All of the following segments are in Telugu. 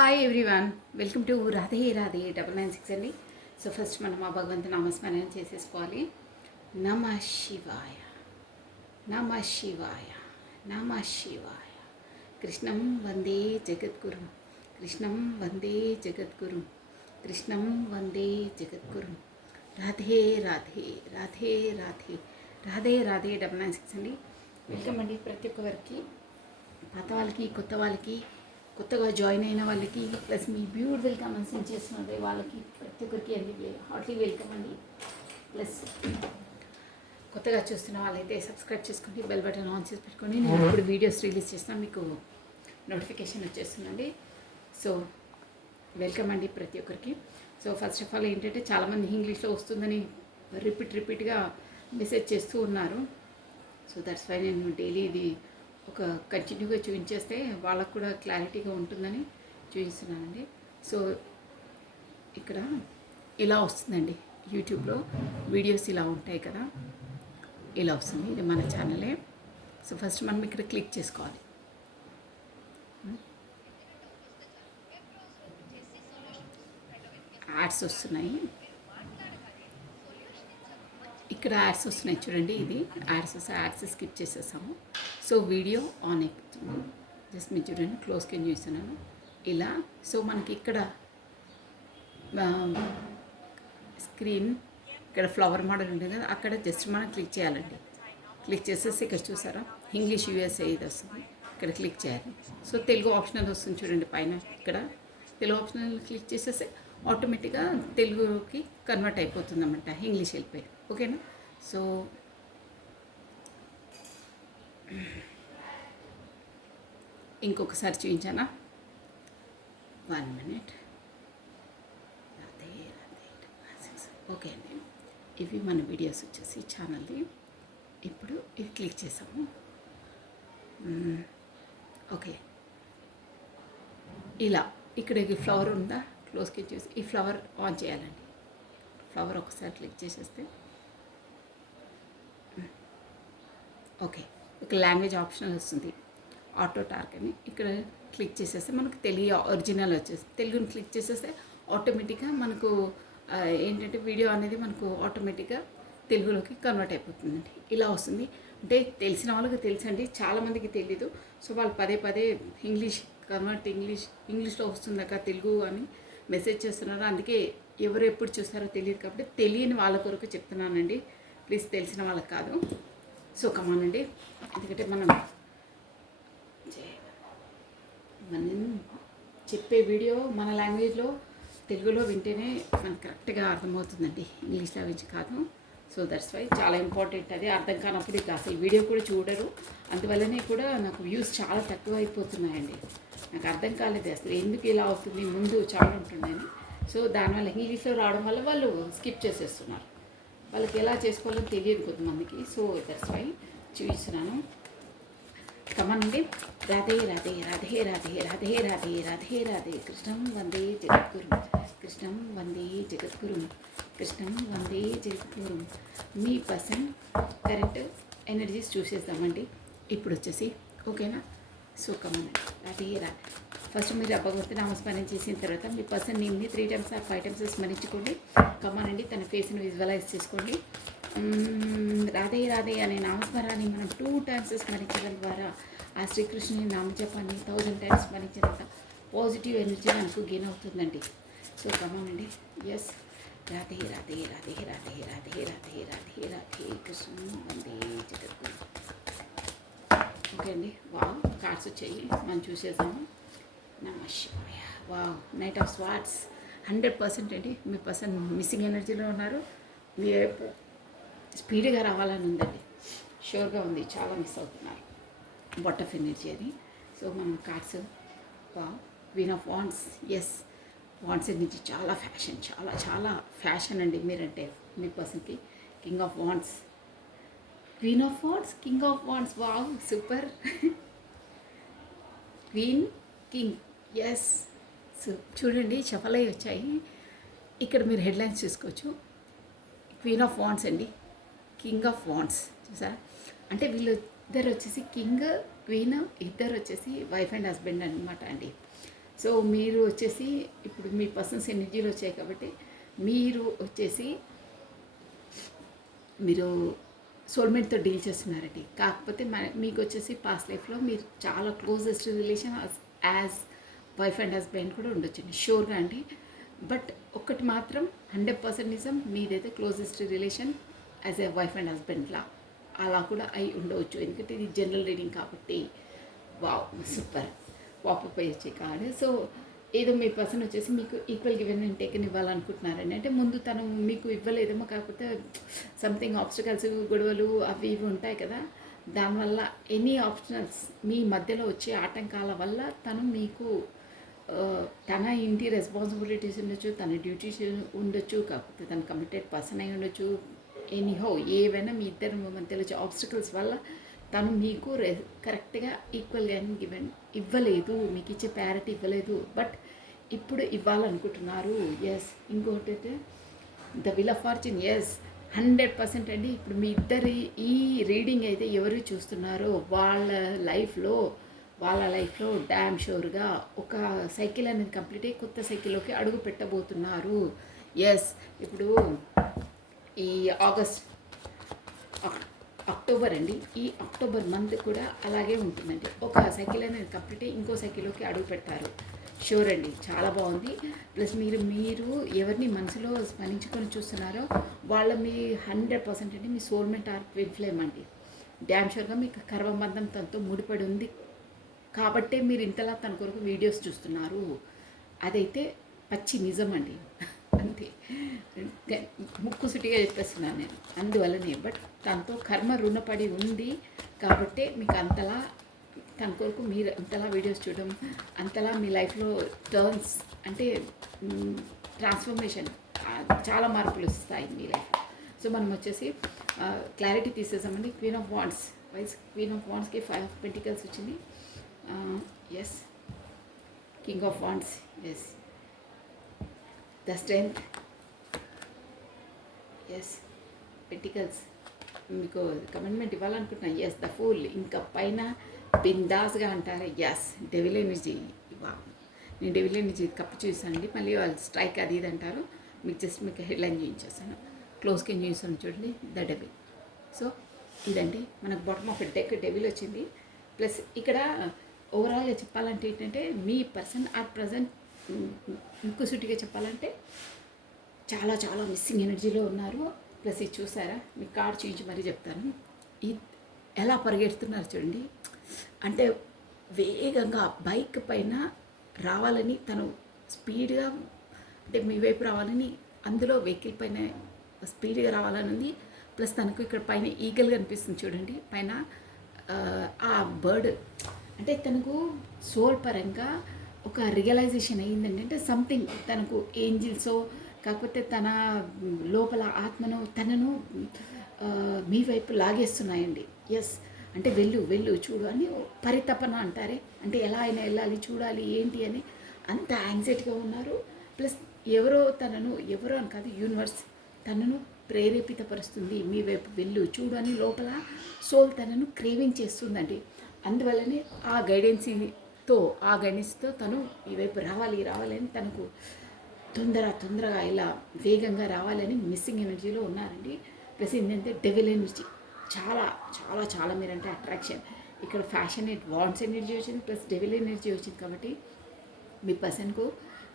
Hi everyone, welcome to Radhe Radhe 996 అండి. సో ఫస్ట్ మనం ఆ భగవంతు నామస్మరణ చేసేసుకోవాలి. నమ శివాయ, నమ శివాయ, నమ శివాయ. కృష్ణం వందే జగద్గురు, కృష్ణం వందే జగద్గురు, కృష్ణం వందే జగద్గురు. రాధే రాధే, రాధే రాధే, రాధే రాధే 996 అండి. వెల్కమ్ అండి ప్రతి ఒక్కరికి, పాత వాళ్ళకి, కొత్త వాళ్ళకి, కొత్తగా జాయిన్ అయిన వాళ్ళకి, ప్లస్ మీ బ్యూటిఫుల్ కామెంట్స్ చేస్తున్నారు వాళ్ళకి ప్రతి ఒక్కరికి అండి హార్ట్లీ వెల్కమ్ అండి. ప్లస్ కొత్తగా చూస్తున్న వాళ్ళైతే సబ్స్క్రైబ్ చేసుకొని బెల్ బటన్ ఆన్ చేసి పెట్టుకొని నేను ఇప్పుడు వీడియోస్ రిలీజ్ చేసినా మీకు నోటిఫికేషన్ వచ్చేస్తుందండి. సో వెల్కమ్ అండి ప్రతి ఒక్కరికి. సో ఫస్ట్ ఆఫ్ ఆల్ ఏంటంటే చాలామంది ఇంగ్లీష్లో వస్తుందని రిపీట్గా మెసేజ్ చేస్తూ ఉన్నారు. సో దట్స్ వై నేను డైలీ ఇది ఒక కంటిన్యూగా చూపించేస్తే వాళ్ళకు కూడా క్లారిటీగా ఉంటుందని చూపిస్తున్నానండి. సో ఇక్కడ ఇలా వస్తుందండి, యూట్యూబ్లో వీడియోస్ ఇలా ఉంటాయి కదా, ఇలా వస్తుంది. ఇది మన ఛానలే. సో ఫస్ట్ మనం ఇక్కడ క్లిక్ చేసుకోవాలి. యాడ్స్ వస్తున్నాయి, ఇక్కడ యాడ్స్ వస్తున్నాయి చూడండి. ఇది యాడ్స్ వస్తాయి, యాడ్స్ స్కిప్ చేసేసాము. సో వీడియో ఆన్ అయిపోతుంది. జస్ట్ మీరు చూడండి, క్లోజ్ కింద చూస్తున్నాను ఇలా. సో మనకి ఇక్కడ స్క్రీన్ ఇక్కడ ఫ్లవర్ మోడల్ ఉంటుంది కదా, అక్కడ జస్ట్ మనం క్లిక్ చేయాలండి. క్లిక్ చేసేసి ఇక్కడ చూసారా ఇంగ్లీష్ యూఎస్ఏ ఇది వస్తుంది, ఇక్కడ క్లిక్ చేయాలి. సో తెలుగు ఆప్షనల్ వస్తుంది చూడండి పైన, ఇక్కడ తెలుగు ఆప్షనల్ క్లిక్ చేసేసి ఆటోమేటిక్గా తెలుగుకి కన్వర్ట్ అయిపోతుంది అన్నమాట, ఇంగ్లీష్ వెళ్ళిపోయి. ఓకేనా? సో ఇంకొకసారి చూపించానా? 1 మినిట్. ఓకే అండి, ఇవి మన వీడియోస్ వచ్చేసి ఛానల్ది. ఇప్పుడు ఇది క్లిక్ చేసాము. ఓకే, ఇలా ఇక్కడ ఈ ఫ్లవర్ ఉందా, క్లోజ్కి చూసి ఈ ఫ్లవర్ ఆన్ చేయాలండి. ఫ్లవర్ ఒకసారి క్లిక్ చేసేస్తే ఓకే, ఒక లాంగ్వేజ్ ఆప్షనల్ వస్తుంది, ఆటో టార్క్ అని. ఇక్కడ క్లిక్ చేసేస్తే మనకు తెలుగు ఒరిజినల్ వచ్చేసి తెలుగుని క్లిక్ చేసేస్తే ఆటోమేటిక్గా మనకు ఏంటంటే వీడియో అనేది మనకు ఆటోమేటిక్గా తెలుగులోకి కన్వర్ట్ అయిపోతుందండి. ఇలా వస్తుంది. అంటే తెలిసిన వాళ్ళకి తెలుసండి, చాలామందికి తెలీదు. సో వాళ్ళు పదే ఇంగ్లీష్లో వస్తుందాక తెలుగు అని మెసేజ్ చేస్తున్నారు. అందుకే ఎవరు ఎప్పుడు చూస్తారో తెలియదు కాబట్టి తెలియని వాళ్ళ కొరకు చెప్తున్నానండి, ప్లీజ్ తెలిసిన వాళ్ళకి కాదు. సో కమానండి, ఎందుకంటే మనం చెప్పే వీడియో మన లాంగ్వేజ్లో తెలుగులో వింటేనే మనకు కరెక్ట్గా అర్థమవుతుందండి, ఇంగ్లీష్ లాంగ్వేజ్ కాదు. సో దట్స్ వై చాలా ఇంపార్టెంట్. అది అర్థం కానప్పుడు ఇక అసలు వీడియో కూడా చూడరు. అందువల్లనే కూడా నాకు వ్యూస్ చాలా తక్కువ అయిపోతున్నాయండి. నాకు అర్థం కాలేదు అసలు ఎందుకు ఇలా అవుతుంది, ముందు చాలా ఉంటుందని. సో దానివల్ల ఇంగ్లీష్లో రావడం వల్ల వాళ్ళు స్కిప్ చేసేస్తున్నారు, వాళ్ళకి ఎలా చేసుకోవాలో తెలియదు కొంతమందికి. సో దట్స్ వై చూపిస్తున్నాను. కమనండి. రాధే రాధే, రాధే రాధే, రాధే రాధే, రాధే రాధే. కృష్ణం వందే జగద్గురు, కృష్ణం వందే జగద్గురు, కృష్ణం వందే జగద్గురు. మీ పర్సన్ కరెంట్ ఎనర్జీస్ చూసేద్దామండి ఇప్పుడు వచ్చేసి. ఓకేనా? సో కమనండి. రాధే రాధే. ఫస్ట్ మీరు భగవంతు నామస్మరణ చేసిన తర్వాత మీ పర్సన్ నేమ్ని 3 times or 5 times స్మరించుకోండి. కమానండి, తన ఫేస్ని విజువలైజ్ చేసుకోండి. రాధే రాధే అనే నామస్మరాన్ని మనం 2 times స్మరించడం ద్వారా ఆ శ్రీకృష్ణుని నామజపాన్ని 1000 times స్మరించినంత పాజిటివ్ ఎనర్జీ మనకు గెయిన్ అవుతుందండి. సో కమానండి. ఎస్, రాధే రాధే, రాధే రాధే, రాధే రాధే, రాధే రాధే. కృష్ణ వందే జగద్గురు. ఓకే అండి, వావ్, కార్డ్స్ వచ్చాయి, మనం చూసేద్దాము. నమ శివాయ. Wow, knight of swords. 100% అండి, మీ పర్సన్ మిస్సింగ్ ఎనర్జీలో ఉన్నారు. మీ స్పీడ్గా రావాలని ఉందండి, షూర్గా ఉంది. చాలా మిస్ అవుతున్నారు, బాట్ ఆఫ్ ఎనర్జీ అని. సో మనం cards, wow, queen of wands. Yes, wands energy చాలా ఫ్యాషన్, చాలా చాలా ఫ్యాషన్ అండి మీరంటే. మీ పర్సన్కి king of wands, queen of wands, king of wands. Wow, super. Queen, king. Yes, so చూడండి షఫల్ అయ్యి వచ్చాయి. ఇక్కడ మీరు హెడ్లైన్స్ చూసుకోవచ్చు. క్వీన్ ఆఫ్ వాండ్స్ అండి, కింగ్ ఆఫ్ వాండ్స్. చూసారా? అంటే వీళ్ళు ఇద్దరు వచ్చేసి కింగ్, క్వీన్, ఇద్దరు వచ్చేసి వైఫ్ అండ్ హస్బెండ్ అనమాట అండి. సో మీరు వచ్చేసి ఇప్పుడు మీ పర్సన్స్ ఎనర్జీలు వచ్చాయి కాబట్టి మీరు వచ్చేసి మీరు సోల్మేట్తో డీల్ చేస్తున్నారండి. కాకపోతే మీకు వచ్చేసి పాస్ట్ లైఫ్లో మీరు చాలా closest relation as wife and husband కూడా ఉండొచ్చండి, షూర్గా అండి. బట్ ఒక్కటి మాత్రం 100% నిజం, మీదైతే closest relation as a wife and హస్బెండ్లా అలా కూడా అయి ఉండవచ్చు. ఎందుకంటే ఇది జనరల్ రీడింగ్ కాబట్టి. Wow, super. వాపప్ వచ్చే కార్డు. సో ఏదో మీ పర్సన్ వచ్చేసి మీకు ఈక్వల్ గివెన్ అండ్ టేకెన్ ఇవ్వాలనుకుంటున్నారండి. అంటే ముందు తను మీకు ఇవ్వలేదేమో, కాకపోతే సంథింగ్ ఆబ్స్టకల్స్, గొడవలు అవి ఇవి ఉంటాయి కదా, దానివల్ల ఎనీ ఆప్షనల్స్ మీ మధ్యలో వచ్చే ఆటంకాల వల్ల తను మీకు తన ఇంటి రెస్పాన్సిబిలిటీస్ ఉండొచ్చు, తన డ్యూటీస్ ఉండొచ్చు, కాకపోతే తన కమిటెడ్ పర్సన్ అయి ఉండొచ్చు. ఎనీహో ఏవైనా మీ ఇద్దరు మధ్యలో వచ్చే ఆబ్స్టకల్స్ వల్ల తను మీకు కరెక్ట్గా ఈక్వల్గా గివెన్ ఇవ్వలేదు, మీకు ఇచ్చే ప్యారిటీ ఇవ్వలేదు. బట్ ఇప్పుడు ఇవ్వాలనుకుంటున్నారు. ఎస్. ఇంకోటి the wheel of fortune. Yes, 100% అండి. ఇప్పుడు మీ ఇద్దరి ఈ రీడింగ్ అయితే ఎవరు చూస్తున్నారో వాళ్ళ లైఫ్లో డ్యామ్ షూర్గా ఒక సైకిల్ అనేది కంప్లీట్ అయ్యి కొత్త సైకిల్లోకి అడుగు పెట్టబోతున్నారు. ఎస్. ఇప్పుడు ఈ అక్టోబర్ అండి, ఈ అక్టోబర్ మంత్ కూడా అలాగే ఉంటుందండి. ఒక సైకిల్ అనేది కంప్లీట్ అయ్యి ఇంకో సైకిల్లోకి అడుగు పెడతారు. షూర్ అండి, చాలా బాగుంది. ప్లస్ మీరు ఎవరిని మనసులో స్మరించుకొని చూస్తున్నారో వాళ్ళ మీ 100% అండి మీ సోల్మేట్ ఆర్ ట్విన్ ఫ్లేమ్ అండి. డ్యామ్ షూర్గా మీకు కర్మబంధం తనతో ముడిపడి ఉంది కాబట్టే మీరు ఇంతలా తన కొరకు వీడియోస్ చూస్తున్నారు. అదైతే పచ్చి నిజం అండి, అంతే. ముక్కుసుటిగా చెప్పేస్తున్నాను నేను అందువల్లనే. బట్ తనతో కర్మ రుణపడి ఉంది కాబట్టే మీకు అంతలా తన కొరకు మీరు అంతలా వీడియోస్ చూడడం, అంతలా మీ లైఫ్లో టర్న్స్ అంటే ట్రాన్స్ఫర్మేషన్, చాలా మార్పులు వస్తాయి మీ లైఫ్. సో మనం వచ్చేసి క్లారిటీ తీసేసామండి. Queen of wands queen of వాండ్స్కి 5 ఆఫ్ పెంటికల్స్ వచ్చింది. Yes. King of wands. Yes. The strength. Yes. Pentacles మీకు కమిట్మెంట్ ఇవ్వాలనుకుంటున్నాను. ఎస్. The fool. ఇంకా పైన బిందాస్గా అంటారు. ఎస్. Devil energy. నేను డెవిల్ ఎనర్జీ కప్పు చూసానండి. మళ్ళీ వాళ్ళు స్ట్రైక్ అది ఇది అంటారు. మీకు హెడ్లైన్ చూపించేస్తాను. క్లోజ్ కింద చూస్తాను చూడండి, ద డెవిల్. సో ఇదండి మనకు బాటమ్ ఆఫ్ డెక్ డెవిల్ వచ్చింది. ప్లస్ ఇక్కడ ఓవరాల్గా చెప్పాలంటే ఏంటంటే మీ పర్సన్ అట్ ప్రజెంట్ ఇంకొసూటిగా చెప్పాలంటే చాలా చాలా మిస్సింగ్ ఎనర్జీలో ఉన్నారు. ప్లస్ ఇది చూసారా, మీ కార్డ్ చూపించి మరీ చెప్తాను. ఇది ఎలా పరిగెడుతున్నారు చూడండి. అంటే వేగంగా బైక్ పైన రావాలని తను స్పీడ్గా, అంటే మీ వైపు రావాలని, అందులో వెహికల్ పైన స్పీడ్గా రావాలని ఉంది. ప్లస్ తనకు ఇక్కడ పైన ఈగల్ కనిపిస్తుంది చూడండి, పైన ఆ బర్డ్. అంటే తనకు సోల్ పరంగా ఒక రియలైజేషన్ అయ్యిందండి. అంటే సంథింగ్ తనకు ఏంజిల్సో కాకపోతే తన లోపల ఆత్మను తనను మీ వైపు లాగేస్తున్నాయండి. ఎస్. అంటే వెళ్ళు చూడు అని పరితపన అంటారే, అంటే ఎలా అయినా వెళ్ళాలి, చూడాలి ఏంటి అని అంత యాంగ్జైటీగా ఉన్నారు. ప్లస్ ఎవరో అని కాదు, యూనివర్స్ తనను ప్రేరేపితపరుస్తుంది, మీ వైపు వెళ్ళు చూడు అని లోపల సోల్ తనను క్రేవింగ్ చేస్తుందండి. అందువల్లనే ఆ గైడెన్స్తో తను ఈ వైపు రావాలి అని తనకు తొందరగా ఇలా వేగంగా రావాలని మిస్సింగ్ ఎనర్జీలో ఉన్నారండి. ప్లస్ ఏంటంటే డెవిల్ ఎనర్జీ చాలా చాలా చాలా మీరంటే అట్రాక్షన్. ఇక్కడ ఫ్యాషనేట్ వాండ్స్ ఎనర్జీ వచ్చింది, ప్లస్ డెవిల్ ఎనర్జీ వచ్చింది. కాబట్టి మీ పర్సన్కు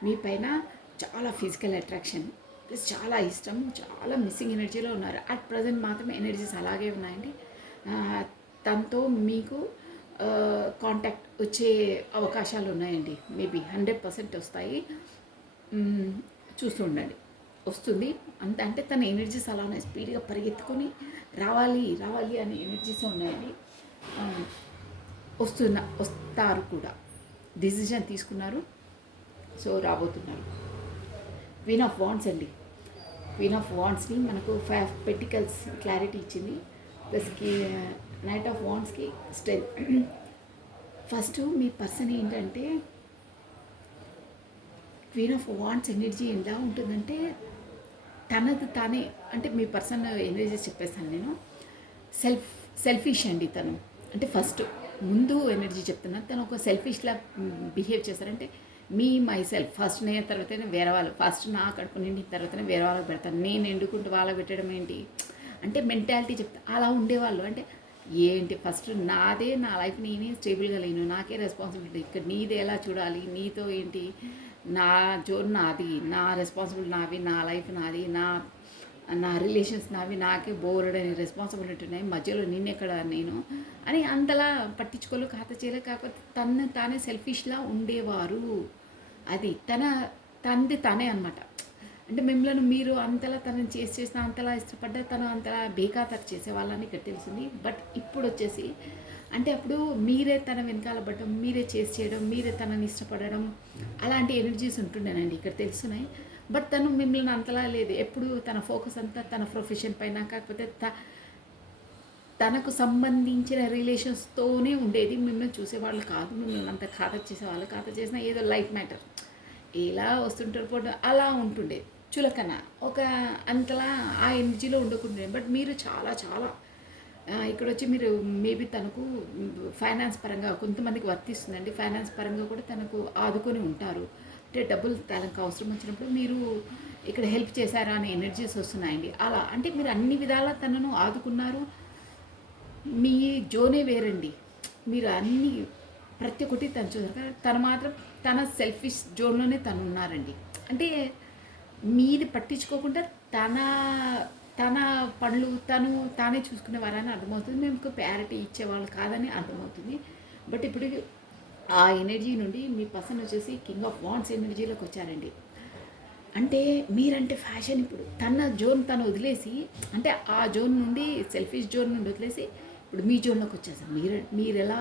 మీ పైన చాలా ఫిజికల్ అట్రాక్షన్ ప్లస్ చాలా ఇష్టం, చాలా మిస్సింగ్ ఎనర్జీలో ఉన్నారు. అట్ ప్రజెంట్ మాత్రమే ఎనర్జీస్ అలాగే ఉన్నాయండి. తనతో మీకు కాంటాక్ట్ వచ్చే అవకాశాలు ఉన్నాయండి. మేబీ 100% వస్తాయి. చూస్తూ ఉండండి, వస్తుంది. అంటే తన ఎనర్జీస్ అలా ఉన్నాయి, స్పీడ్గా పరిగెత్తుకొని రావాలి అనే ఎనర్జీస్ ఉన్నాయండి. వస్తారు కూడా, డిసిజన్ తీసుకున్నారు. సో రాబోతున్నారు. క్వీన్ ఆఫ్ వాండ్స్ అండి. క్వీన్ ఆఫ్ వాండ్స్ని మనకు 5 ఆఫ్ పెంటికల్స్ క్లారిటీ ఇచ్చింది. ప్లస్కి నైట్ ఆఫ్ వాండ్స్కి స్ట్రెంగ్త్. ఫస్ట్ మీ పర్సన్ ఏంటంటే క్వీన్ ఆఫ్ వాండ్స్ ఎనర్జీ ఎలా ఉంటుందంటే తనది తానే, అంటే మీ పర్సన్ ఎనర్జీస్ చెప్పేస్తాను నేను. సెల్ఫిష్ అండి తను. అంటే ఫస్ట్ ముందు ఎనర్జీ చెప్తున్నా, తను ఒక సెల్ఫిష్లా బిహేవ్ చేస్తారంటే మీ మై సెల్ఫ్ ఫస్ట్ నేను తర్వాతనే వేరే వాళ్ళు, ఫస్ట్ నా కడుపు నిండిన తర్వాతనే వేరే వాళ్ళకి పెడతాను, నేను ఎండుకుంటూ వాళ్ళకి పెట్టడం ఏంటి అంటే మెంటాలిటీ చెప్తా. అలా ఉండేవాళ్ళు అంటే ఏంటి ఫస్ట్ నాదే, నా లైఫ్ నేనే స్టేబుల్గా లేను, నాకే రెస్పాన్సిబిలిటీ, ఇక్కడ నీది ఎలా చూడాలి, నీతో ఏంటి, నా జోన్ నాది, నా రెస్పాన్సిబిలిటీ నావి, నా లైఫ్ నాది, నా నా రిలేషన్స్ నావి, నాకే బోర్డని రెస్పాన్సిబిలిటీ ఉన్నాయి, మధ్యలో నిన్నెక్కడ నేను అని అంతలా పట్టించుకోలు ఖాతా చేయలేదు. కాకపోతే తను తానే సెల్ఫిష్లా ఉండేవారు. అది తనది తానే అనమాట. అంటే మిమ్మల్ని మీరు అంతలా తనని చేసిన అంతలా ఇష్టపడ్డా తను అంతలా బేఖాతరు చేసేవాళ్ళని ఇక్కడ తెలిసింది. బట్ ఇప్పుడు వచ్చేసి అంటే అప్పుడు మీరే తన వెనకాల పడడం, మీరే చేసి చేయడం, మీరే తనని ఇష్టపడడం, అలాంటి ఎనర్జీస్ ఉంటుండేనండి ఇక్కడ తెలుస్తున్నాయి. బట్ తను మిమ్మల్ని అంతలా లేదు. ఎప్పుడు తన ఫోకస్ అంతా తన ప్రొఫెషన్ పైన, కాకపోతే తనకు సంబంధించిన రిలేషన్స్తోనే ఉండేది. మిమ్మల్ని చూసేవాళ్ళు కాదు, మిమ్మల్ని అంత ఖాతా చేసేవాళ్ళు. ఖాతా చేసినా ఏదో లైఫ్ మ్యాటర్ ఇలా వస్తుంటారు పోవడం అలా ఉంటుండే చులకన ఒక అంతలా ఆ ఎనర్జీలో ఉండకుండే. బట్ మీరు చాలా చాలా ఇక్కడ వచ్చి మీరు మేబీ తనకు ఫైనాన్స్ పరంగా కొంతమందికి వర్తిస్తుందండి. ఫైనాన్స్ పరంగా కూడా తనకు ఆదుకొని ఉంటారు. అంటే డబ్బులు తనకు అవసరం వచ్చినప్పుడు మీరు ఇక్కడ హెల్ప్ చేశారా అనే ఎనర్జీస్ వస్తున్నాయండి. అలా అంటే మీరు అన్ని విధాలా తనను ఆదుకున్నారు. మీ జోనే వేరండి. మీరు అన్ని ప్రతి ఒక్కటి తను చూసారు. తను మాత్రం తన సెల్ఫిష్ జోన్లోనే తను ఉన్నారండి. అంటే మీరు పట్టించుకోకుండా తన తన పనులు తానే చూసుకునేవారని అర్థమవుతుంది. మేము ప్రయారిటీ ఇచ్చేవాళ్ళు కాదని అర్థమవుతుంది. బట్ ఇప్పుడు ఆ ఎనర్జీ నుండి మీ పర్సన్ వచ్చేసి కింగ్ ఆఫ్ వాండ్స్ ఎనర్జీలోకి వచ్చారండి. అంటే మీరంటే ఫ్యాషన్ ఇప్పుడు తన జోన్ తను వదిలేసి, అంటే ఆ జోన్ నుండి సెల్ఫిష్ జోన్ నుండి వదిలేసి ఇప్పుడు మీ జోన్లోకి వచ్చేసారు. మీరు ఎలా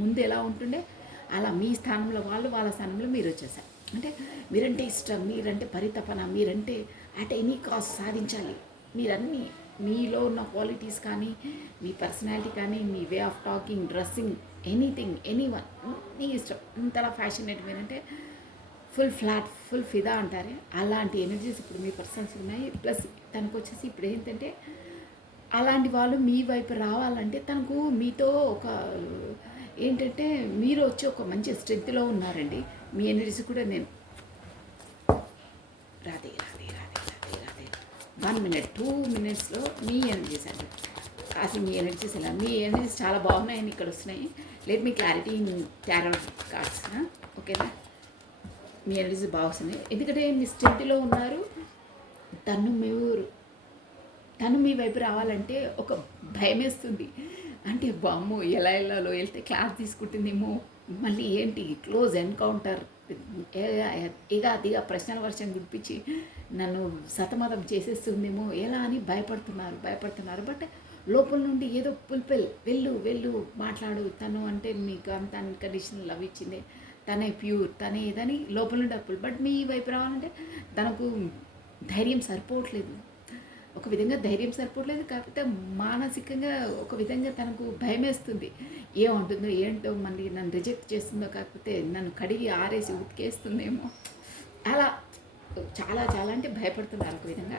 ముందు ఎలా ఉంటుండే అలా మీ స్థానంలో వాళ్ళు, వాళ్ళ స్థానంలో మీరు వచ్చేసారు. అంటే మీరంటే ఇష్టం, మీరంటే పరితపన, మీరంటే అట్ ఎనీ కాస్ట్ సాధించాలి. మీరన్నీ మీలో ఉన్న క్వాలిటీస్ కానీ, మీ పర్సనాలిటీ కానీ, మీ way of talking, dressing, anything, anyone మీ ఇష్టం. అంతలా ఫ్యాషనేట్ మీరంటే ఫుల్ ఫిదా అంటారే అలాంటి ఎనర్జీస్ ఇప్పుడు మీ పర్సన్స్ ఉన్నాయి. ప్లస్ తనకు వచ్చేసి ఇప్పుడు ఏంటంటే అలాంటి వాళ్ళు మీ వైపు రావాలంటే తనకు మీతో ఒక ఏంటంటే మీరు వచ్చి ఒక మంచి స్ట్రెంత్లో ఉన్నారండి. మీ ఎనర్జీస్ కూడా నేను రాదే 1 minute 2 minutesలో మీ ఎనర్జీస్ అండి. అసలు మీ ఎనర్జీస్ ఎలా, మీ ఎనర్జీస్ చాలా బాగున్నాయని ఇక్కడ వస్తున్నాయి. Let me clarity in tarot cards. ఓకేనా, మీ ఎనర్జీస్ బాగున్నాయి ఎందుకంటే మీ స్ట్రెంత్లో ఉన్నారు. తను మీ వైపు రావాలంటే ఒక భయం వేస్తుంది. అంటే బామ్మో ఎలా వెళ్ళాలో, వెళ్తే క్లాస్ తీసుకుంటుందేమో, మళ్ళీ ఏంటి క్లోజ్ ఎన్కౌంటర్, దిగా ప్రశ్నల వర్షం గుడిపించి నన్ను సతమతం చేసేస్తుందేమో ఎలా అని భయపడుతున్నారు. బట్ లోపల నుండి ఏదో పుల్పెల్ వెళ్ళు మాట్లాడు, తను అంటే మీకు అంత అన్కండిషనల్ లవ్ ఇచ్చిందే, తనే ప్యూర్, తనే ఏదని లోపల నుండి అప్పులు. బట్ మీ వైపు రావాలంటే తనకు ధైర్యం సరిపోవట్లేదు. ఒక విధంగా ధైర్యం సరిపోవట్లేదు, కాకపోతే మానసికంగా ఒక విధంగా తనకు భయం వేస్తుంది. ఏమంటుందో ఏంటో, మళ్ళీ నన్ను రిజెక్ట్ చేస్తుందో, కాకపోతే నన్ను కడిగి ఆరేసి ఉతికేస్తుందేమో, అలా చాలా చాలా అంటే భయపడుతున్నారు ఒక విధంగా.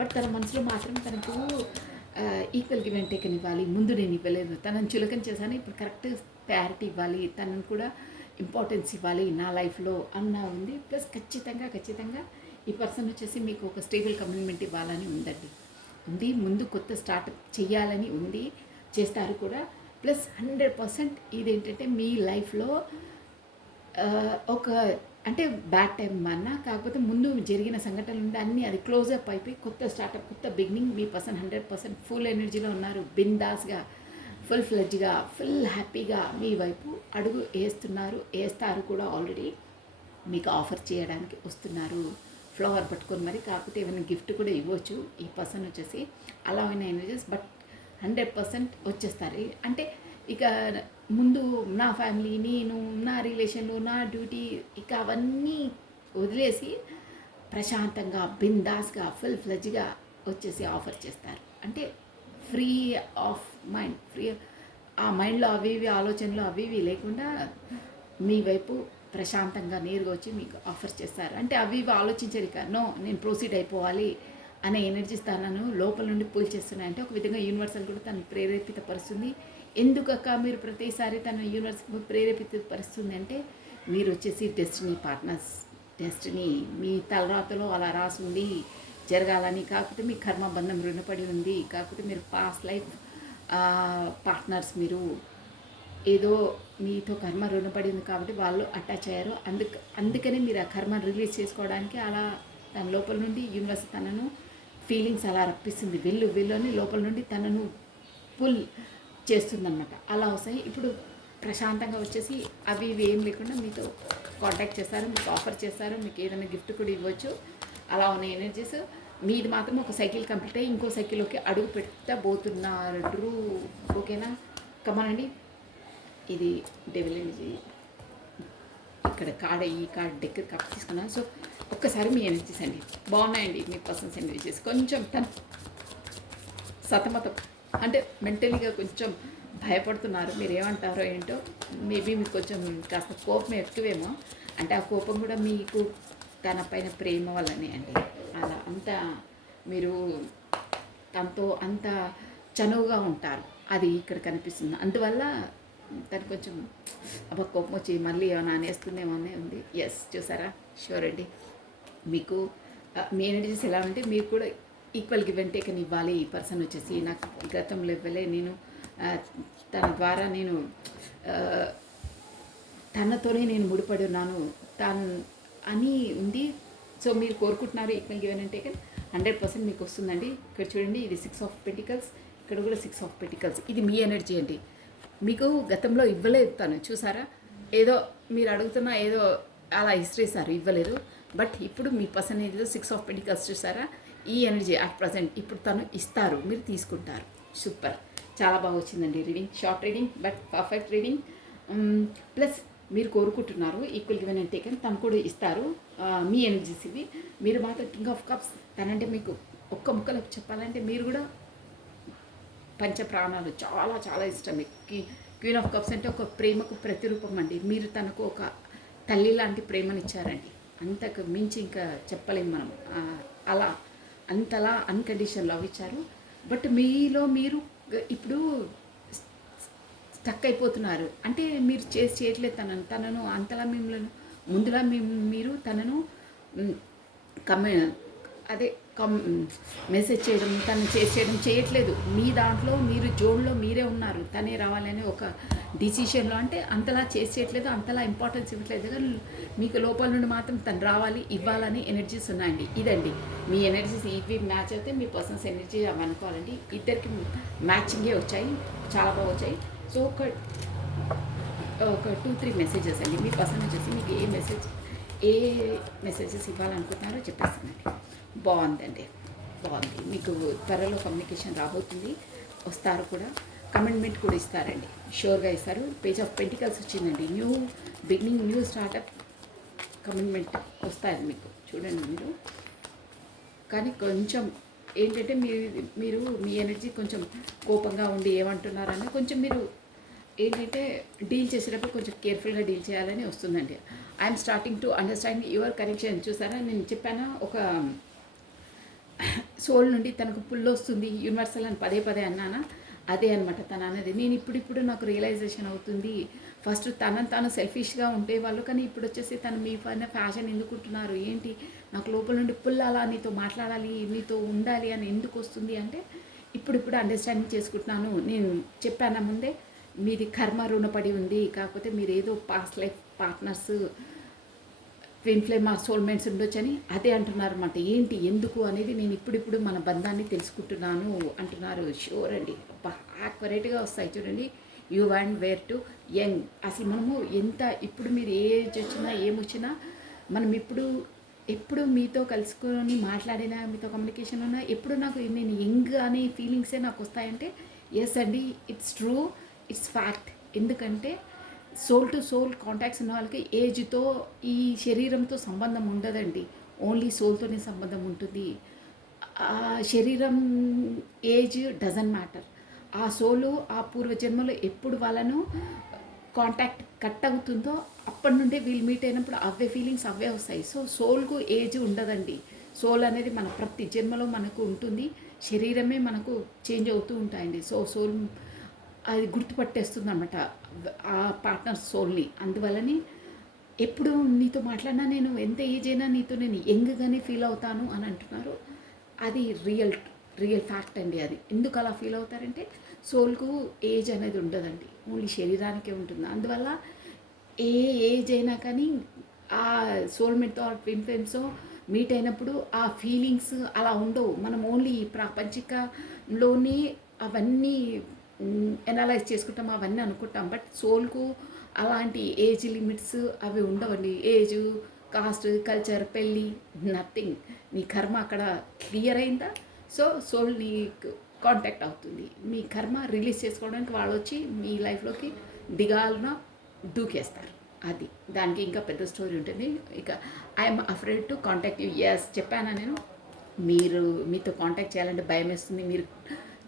బట్ తన మనసులో మాత్రం తనకు ఈక్వల్ గివ్ అండ్ టేకన్ ఇవ్వాలి. ముందు నేను ఇవ్వలేదు, తనని చులకన చేశాను, ఇప్పుడు కరెక్ట్ ప్రయారిటీ ఇవ్వాలి, తనను కూడా ఇంపార్టెన్స్ ఇవ్వాలి నా లైఫ్లో అన్న ఉంది. ప్లస్ ఖచ్చితంగా ఈ పర్సన్ వచ్చేసి మీకు ఒక స్టేబుల్ కమిట్మెంట్ ఇవ్వాలని ఉంది. ముందు కొత్త స్టార్ట్అప్ చేయాలని ఉంది, చేస్తారు కూడా. ప్లస్ 100% ఇదేంటంటే మీ లైఫ్లో ఒక అంటే బ్యాడ్ టైం అన్నా, కాకపోతే ముందు జరిగిన సంఘటనలు ఉండి అన్నీ అది క్లోజప్ అయిపోయి కొత్త స్టార్ట్అప్, కొత్త బిగినింగ్. మీ పర్సన్ 100% ఫుల్ ఎనర్జీలో ఉన్నారు. బిందాస్గా, ఫుల్ ఫ్లెడ్జ్గా, ఫుల్ హ్యాపీగా మీ వైపు అడుగు వేస్తారు కూడా. ఆల్రెడీ మీకు ఆఫర్ చేయడానికి వస్తున్నారు, ఫ్లవర్ పట్టుకొని మరి. కాకపోతే ఏమైనా గిఫ్ట్ కూడా ఇవ్వచ్చు ఈ పర్సన్ వచ్చేసి. అలా అయిన ఎనర్జీస్ బట్ 100% వచ్చేస్తారు. అంటే ఇక ముందు నా ఫ్యామిలీ, నేను, నా రిలేషన్లో, నా డ్యూటీ, ఇక అవన్నీ వదిలేసి ప్రశాంతంగా, బిందాస్గా, ఫుల్ ఫ్లెడ్జ్గా వచ్చేసి ఆఫర్ చేస్తారు. అంటే ఫ్రీ ఆఫ్ మైండ్, ఆ మైండ్లో అవి ఆలోచనలు అవి లేకుండా మీ వైపు ప్రశాంతంగా నేరుగా వచ్చి మీకు ఆఫర్ చేస్తారు. అంటే అవి ఆలోచించరు ఇక, నో నేను ప్రొసీడ్ అయిపోవాలి అనే ఎనర్జీస్ తనను లోపల నుండి పుల్ చేస్తున్నాయంటే ఒక విధంగా యూనివర్సల్ కూడా తను ప్రేరేపితపరుస్తుంది. ఎందుకక్క మీరు ప్రతిసారి తన యూనివర్స్ ప్రేరేపితపరుస్తుంది అంటే మీరు వచ్చేసి డెస్టినీ పార్ట్నర్స్. డెస్టినీ మీ తలరాతలో అలా రాసుంది జరగాలని, కాకపోతే మీ కర్మబంధం రుణపడి ఉంది, కాకపోతే మీరు పాస్ట్ లైఫ్ పార్ట్నర్స్. మీరు ఏదో మీతో కర్మ రుణపడి ఉంది కాబట్టి వాళ్ళు అటాచ్ అయ్యారు. అందుకనే మీరు ఆ కర్మను రిలీజ్ చేసుకోవడానికి అలా తన లోపల నుండి యూనివర్స్ తనను ఫీలింగ్స్ అలా రప్పిస్తుంది. వెళ్ళు అని లోపల నుండి తనను పుల్ చేస్తుందన్నమాట. అలా వస్తాయి. ఇప్పుడు ప్రశాంతంగా వచ్చేసి అవి ఇవి ఏం లేకుండా మీతో కాంటాక్ట్ చేస్తారు, మీకు ఆఫర్ చేస్తారు, మీకు ఏదైనా గిఫ్ట్ కూడా ఇవ్వచ్చు. అలా ఉన్న ఎనర్జీస్. మీది మాత్రం ఒక సైకిల్ కంప్లీట్ అయ్యి ఇంకో సైకిల్లోకి అడుగు పెట్టబోతున్నారు. ఓకేనా? కమానండి. ఇది డెవిల్ ఎనర్జీ. ఇక్కడ ఈ కార్డ్ డెక్ కప్ తీసుకున్నాను. సో ఒక్కసారి మీ ఎనర్జీస్ అండి బాగున్నాయండి. మీ పర్సన్స్ ఎనర్జీస్ కొంచెం సతమతం అంటే మెంటలీగా కొంచెం భయపడుతున్నారు. మీరు ఏమంటారో ఏంటో. మేబీ మీకు కొంచెం కాస్త కోపం ఎక్కువేమో. అంటే ఆ కోపం కూడా మీకు తన పైన ప్రేమ వల్లనే అండి. అలా అంతా మీరు తనతో అంత చనువుగా ఉంటారు. అది ఇక్కడ కనిపిస్తుంది. అందువల్ల తను కొంచెం కోపం వచ్చి మళ్ళీ ఏమైనా అనేస్తుందేమో అనే ఉంది. ఎస్, చూసారా? షూర్ అండి. మీకు మీ ఎనర్జీస్ ఎలా ఉంటే మీరు కూడా ఈక్వల్ గివ్ అండ్ టేకన్ ఇవ్వాలి. ఈ పర్సన్ వచ్చేసి నాకు గతంలో ఇవ్వలే, నేను తన ద్వారా నేను తనతోనే నేను ముడిపడి ఉన్నాను అని ఉంది. సో మీరు కోరుకుంటున్నారు ఈక్వల్ గివ్ అండ్ టేకన్. 100% మీకు వస్తుందండి. ఇక్కడ చూడండి, ఇది 6 ఆఫ్ పెంటికల్స్, ఇక్కడ కూడా 6 ఆఫ్ పెంటికల్స్. ఇది మీ ఎనర్జీ అండి. మీకు గతంలో ఇవ్వలేదు తను, చూసారా? ఏదో మీరు అడుగుతున్న ఏదో అలా ఇస్తారు, ఇవ్వలేదు. బట్ ఇప్పుడు మీ పర్సన్ ఏదో 6 ఆఫ్ పెంటికల్స్ చూసారా? ఈ ఎనర్జీ అట్ ప్రజెంట్ ఇప్పుడు తను ఇస్తారు, మీరు తీసుకుంటారు. సూపర్, చాలా బాగా వచ్చిందండి reading. Short reading but perfect reading. Plus మీరు కోరుకుంటున్నారు ఈక్వల్ గివెన్ అండ్ టేకన్, తను కూడా ఇస్తారు. మీ ఎనర్జీస్ ఇవి. మీరు మాత్రం కింగ్ ఆఫ్ కప్స్. తనంటే మీకు ఒక్క ముక్కలో చెప్పాలంటే మీరు కూడా పంచ ప్రాణాలు, చాలా చాలా ఇష్టం. క్వీన్ ఆఫ్ కప్స్ అంటే ఒక ప్రేమకు ప్రతిరూపం అండి. మీరు తనకు ఒక తల్లి లాంటి ప్రేమనిచ్చారండి. అంతకు మించి ఇంకా చెప్పలేము మనం. అలా అంతలా అన్కండిషన్ లవ్ ఇచ్చారు. బట్ మీలో మీరు ఇప్పుడు స్టక్ అయిపోతున్నారు. అంటే మీరు చేయట్లేదు తనను అంతలా మిమ్మల్ని ముందులా మీరు తనను మెసేజ్ చేయడం, తను చేయడం చేయట్లేదు. మీ దాంట్లో మీరు జోన్లో మీరే ఉన్నారు. తనే రావాలని ఒక డిసిషన్లో, అంటే అంతలా చేయట్లేదు, అంతలా ఇంపార్టెన్స్ ఇవ్వట్లేదు. కానీ మీకు లోపల నుండి మాత్రం తను రావాలి, ఇవ్వాలని ఎనర్జీస్ ఉన్నాయండి. ఇదండి మీ ఎనర్జీస్. ఇవి మ్యాచ్ అయితే మీ పర్సన్స్ ఎనర్జీ అవి అనుకోవాలండి. ఇద్దరికి మ్యాచింగే వచ్చాయి, చాలా బాగా వచ్చాయి. సో ఒక 2-3 మెసేజెస్ అండి. మీ పర్సన్ వచ్చేసి మీకు ఏ మెసేజెస్ ఇవ్వాలనుకుంటున్నారో చెప్పేస్తానండి. బాగుందండి, బాగుంది. మీకు త్వరలో కమ్యూనికేషన్ రాబోతుంది, వస్తారు కూడా. కమిట్మెంట్ కూడా ఇస్తారండి, షూర్గా ఇస్తారు. పేజ్ ఆఫ్ పెంటికల్స్ వచ్చిందండి. New beginning, new startup, commitment వస్తాయి మీకు. చూడండి మీరు. కానీ కొంచెం ఏంటంటే మీరు మీ ఎనర్జీ కొంచెం కోపంగా ఉండి ఏమంటున్నారని కొంచెం మీరు ఏంటంటే డీల్ చేసేటప్పుడు కొంచెం కేర్ఫుల్గా డీల్ చేయాలని వస్తుందండి. I'm starting to understand your connection. చూసారా, నేను చెప్పాను ఒక సోల్ నుండి తనకు పుల్ వస్తుంది యూనివర్సల్ అని పదే అన్నానా, అదే అనమాట తను అనేది. నేను ఇప్పుడు నాకు రియలైజేషన్ అవుతుంది. ఫస్ట్ తాను సెల్ఫిష్గా ఉండేవాళ్ళు, కానీ ఇప్పుడు వచ్చేసి తను మీ పైన ఫ్యాషన్ ఎందుకుంటున్నారు ఏంటి, నాకు లోపల నుండి పుల్ అలా నీతో మాట్లాడాలి, నీతో ఉండాలి అని ఎందుకు వస్తుంది అంటే ఇప్పుడు అండర్స్టాండింగ్ చేసుకుంటున్నాను. నేను చెప్పాను ముందే, మీది కర్మ రుణపడి ఉంది, కాకపోతే మీరు ఏదో past life partners, twin flame ఆ సోల్మేట్స్ ఉండొచ్చని అదే అంటున్నారు అనమాట. ఏంటి ఎందుకు అనేది నేను ఇప్పుడు మన బంధాన్ని తెలుసుకుంటున్నాను అంటున్నారు. షూర్ అండి. యాక్యురేట్గా వస్తాయి చూడండి. You and were too young. అసలు మనము ఎంత ఇప్పుడు మీరు ఏ ఏజ్ వచ్చినా ఏమొచ్చినా మనం ఎప్పుడు మీతో కలుసుకొని మాట్లాడినా, మీతో కమ్యూనికేషన్ ఉన్నా ఎప్పుడు నాకు నేను యంగ్ అనే ఫీలింగ్సే నాకు వస్తాయంటే ఎస్ అండి, ఇట్స్ ట్రూ, ఇట్స్ ఫ్యాక్ట్. ఎందుకంటే సోల్ టు సోల్ కాంటాక్ట్స్ ఉన్న వాళ్ళకి ఏజ్తో, ఈ శరీరంతో సంబంధం ఉండదండి. ఓన్లీ సోల్తోనే సంబంధం ఉంటుంది. శరీరం ఏజ్ డజంట్ మ్యాటర్. ఆ సోలు ఆ పూర్వజన్మలో ఎప్పుడు వాళ్ళను కాంటాక్ట్ కట్ అవుతుందో అప్పటి నుండే వీళ్ళు మీట్ అయినప్పుడు అవే ఫీలింగ్స్ అవే వస్తాయి. సో సోల్కు ఏజ్ ఉండదండి. సోల్ అనేది మన ప్రతి జన్మలో మనకు ఉంటుంది. శరీరమే మనకు చేంజ్ అవుతూ ఉంటాయండి. సో సోల్ అది గుర్తుపట్టేస్తుంది అనమాట ఆ పార్ట్నర్ సోల్ని. అందువలని ఎప్పుడు నీతో మాట్లాడినా నేను ఎంత ఏజ్ అయినా నీతో నేను యంగ్గానే ఫీల్ అవుతాను అని అంటున్నారు. అది రియల్ ఫ్యాక్ట్ అండి. అది ఎందుకు అలా ఫీల్ అవుతారంటే సోల్కు ఏజ్ అనేది ఉండదండి, ఓన్లీ శరీరానికే ఉంటుంది. అందువల్ల ఏ ఏజ్ అయినా కానీ ఆ సోల్మేట్తో ట్విన్ ఫ్లేమ్స్తో మీట్ అయినప్పుడు ఆ ఫీలింగ్స్ అలా ఉండవు. మనం ఓన్లీ ప్రాపంచికలోని అవన్నీ ఎనలైజ్ చేసుకుంటాం, అవన్నీ అనుకుంటాం. బట్ సోల్కు అలాంటి ఏజ్ లిమిట్స్ అవి ఉండవండి. ఏజు, కాస్ట్, కల్చర్, పెళ్ళి, నథింగ్. నీ కర్మ అక్కడ క్లియర్ అయిందా, సో సోల్ నీకు కాంటాక్ట్ అవుతుంది. మీ కర్మ రిలీజ్ చేసుకోవడానికి వాళ్ళు వచ్చి మీ లైఫ్లోకి దిగాలన దూకేస్తారు. అది దానికి ఇంకా పెద్ద స్టోరీ ఉంటుంది. ఇక I'm afraid to contact you. Yes, చెప్పానా నేను, మీతో కాంటాక్ట్ చేయాలంటే భయం వేస్తుంది, మీరు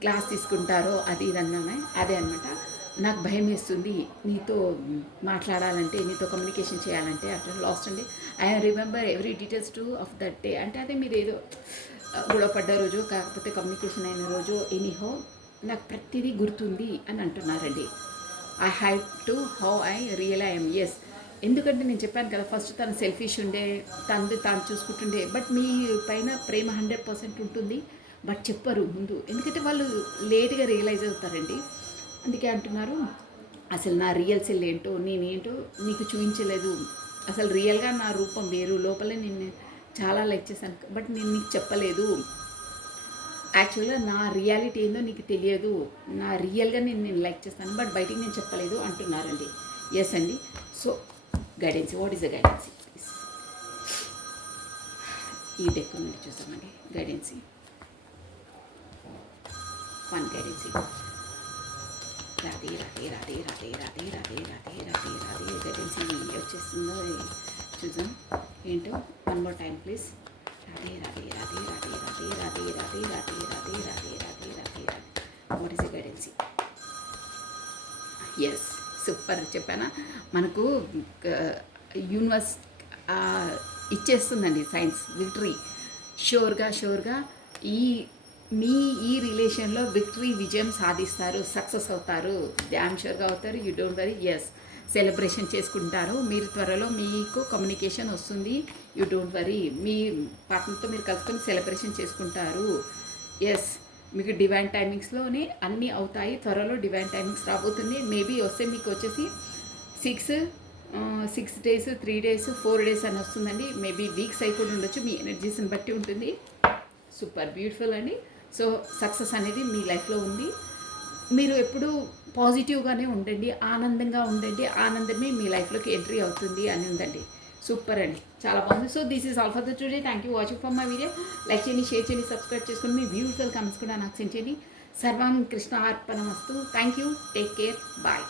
క్లాస్ తీసుకుంటారో అది ఇది అన్నానే, అదే అనమాట. నాకు భయం వేస్తుంది నీతో మాట్లాడాలంటే, నీతో కమ్యూనికేషన్ చేయాలంటే. అట్లా లాస్ట్ అండి, I remember every details to of that day. అంటే అదే మీరు ఏదో గొడవపడ్డ రోజు, కాకపోతే కమ్యూనికేషన్ అయిన రోజు, ఎనీహో నాకు ప్రతిదీ గుర్తుంది అని అంటున్నారండి. I have to how I real I'm. Yes, ఎందుకంటే నేను చెప్పాను కదా, ఫస్ట్ తను సెల్ఫిష్ ఉండే, తాను చూసుకుంటుండే. బట్ మీ పైన ప్రేమ 100% ఉంటుంది, బట్ చెప్పరు ముందు, ఎందుకంటే వాళ్ళు లేట్గా రియలైజ్ అవుతారండి. అందుకే అంటున్నారు, అసలు నా రియల్ సెల్ ఏంటో నేనేంటో నీకు చూపించలేదు. అసలు రియల్గా నా రూపం వేరు, లోపలే నేను చాలా లైక్ చేశాను, బట్ నేను నీకు చెప్పలేదు. యాక్చువల్గా నా రియాలిటీ ఏందో నీకు తెలియదు, నా రియల్గా నేను లైక్ చేస్తాను, బట్ బయటికి నేను చెప్పలేదు అంటున్నారండి. ఎస్ అండి. So guidance, what is the guidance please? ఈ డెక్ నుండి చూసామండి guidance. One guidance, Radhe Radhe Radhe Radhe Radhe Radhe Radhe Radhe Radhe guidance వచ్చేస్తుందో చూద్దాం ఏంటో. One more time please. Radhe Radhe Radhe Radhe Radhe Radhe Radhe Radhe Radhe Radhe Radhe Radhe Radhe. What is the guidance? Yes, super. చెప్పానా, మనకు యూనివర్స్ ఇచ్చేస్తుందండి సైన్స్ విక్టరీ. షూర్గా ఈ రిలేషన్లో విక్టరీ, విజయం సాధిస్తారు, సక్సెస్ అవుతారు, డ్యామ్ షూర్గా అవుతారు. You don't worry. Yes, celebration చేసుకుంటారు మీరు. త్వరలో మీకు కమ్యూనికేషన్ వస్తుంది. You don't worry. మీ పార్ట్నర్తో మీరు కలుసుకొని సెలబ్రేషన్ చేసుకుంటారు. ఎస్, మీకు డివైన్ టైమింగ్స్లోనే అన్నీ అవుతాయి. త్వరలో డివైన్ టైమింగ్స్ రాబోతుంది. మేబీ వస్తే మీకు వచ్చేసి 6 days, 3 days, 4 days అని వస్తుందండి. మేబీ వీక్స్ అయిపోయి ఉండొచ్చు, మీ ఎనర్జీస్ని బట్టి ఉంటుంది. సూపర్ బ్యూటిఫుల్ అండి. సో సక్సెస్ అనేది మీ లైఫ్లో ఉంది. మీరు ఎప్పుడూ పాజిటివ్గానే ఉండండి, ఆనందంగా ఉండండి. ఆనందమే మీ లైఫ్లోకి ఎంట్రీ అవుతుంది అని ఉందండి. సూపర్ అండి, చాలా బాగుంది. So this is all for the today. Thank you watching for my video. Like చేయండి, షేర్ చేయండి, సబ్స్క్రైబ్ చేసుకొని మీ బ్యూటిఫుల్ కమెంట్స్ కూడా నాకు సెండ్ చేయండి. సర్వం కృష్ణ అర్పణమస్తు. Thank you, take care, bye.